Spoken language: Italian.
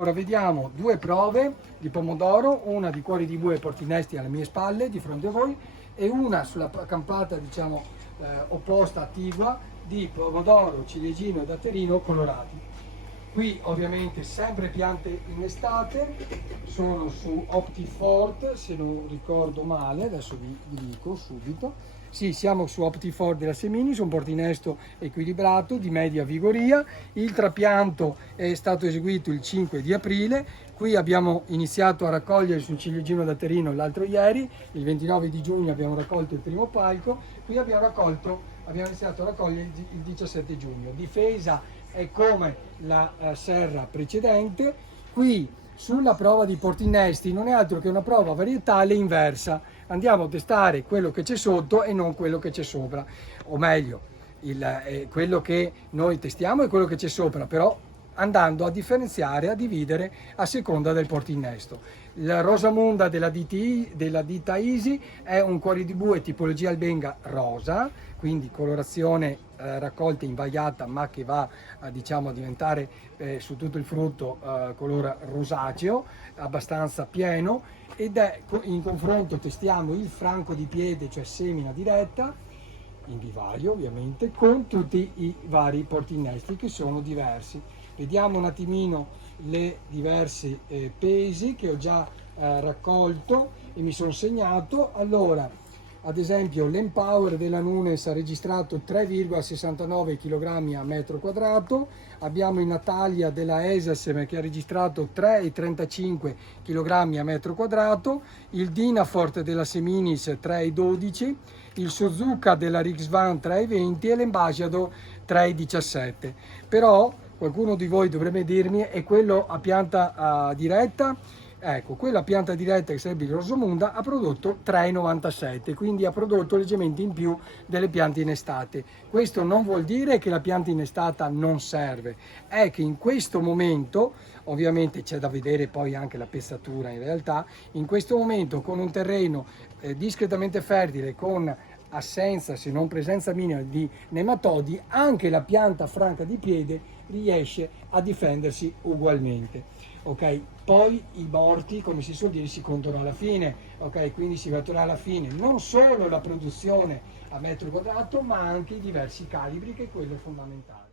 Ora vediamo due prove di pomodoro, una di cuori di bue e portinesti alle mie spalle, di fronte a voi, e una sulla campata, diciamo, opposta, attigua, di pomodoro, ciliegino e datterino colorati. Qui ovviamente sempre piante in estate, sono su Optifort, se non ricordo male, adesso vi dico subito. Sì, siamo su Optifort della Seminis, un portinesto equilibrato di media vigoria. Il trapianto è stato eseguito il 5 di aprile. Qui abbiamo iniziato a raccogliere sul ciliegino datterino l'altro ieri, il 29 di giugno abbiamo raccolto il primo palco, qui abbiamo iniziato a raccogliere il 17 giugno. Difesa è come la serra precedente. Qui sulla prova di portinesti non è altro che una prova varietale inversa. Andiamo a testare quello che c'è sotto e non quello che c'è sopra, o meglio, quello che noi testiamo è quello che c'è sopra, però andando a differenziare, a dividere a seconda del portinnesto. La Rosamunda della ditta Easy è un cuore di bue tipologia albenga rosa, quindi colorazione raccolta invaiata, ma che va diciamo, a diventare su tutto il frutto colore rosaceo, abbastanza pieno, ed è in confronto testiamo il franco di piede, cioè semina diretta, in vivaio ovviamente, con tutti i vari portinnesti che sono diversi. Vediamo un attimino le diversi pesi che ho già raccolto e mi sono segnato. Allora, ad esempio l'Empower della Nunes ha registrato 3,69 kg a metro quadrato, abbiamo il Natalia della Esasem che ha registrato 3,35 kg a metro quadrato, il Dinafort della Seminis 3,12, il Suzuka della Rixvan 3,20 e l'Embasciador 3,17. Però qualcuno di voi dovrebbe dirmi, è quello a pianta diretta? Ecco, quella pianta diretta che sarebbe il Rosamunda ha prodotto 3,97, quindi ha prodotto leggermente in più delle piante in estate. Questo non vuol dire che la pianta in estate non serve, è che in questo momento, ovviamente c'è da vedere poi anche la pezzatura in realtà, in questo momento con un terreno discretamente fertile, con assenza se non presenza minima di nematodi, anche la pianta franca di piede riesce a difendersi ugualmente. Ok, poi i morti, come si suol dire, si contano alla fine, ok, quindi si valuterà alla fine non solo la produzione a metro quadrato, ma anche i diversi calibri, che è quello fondamentale.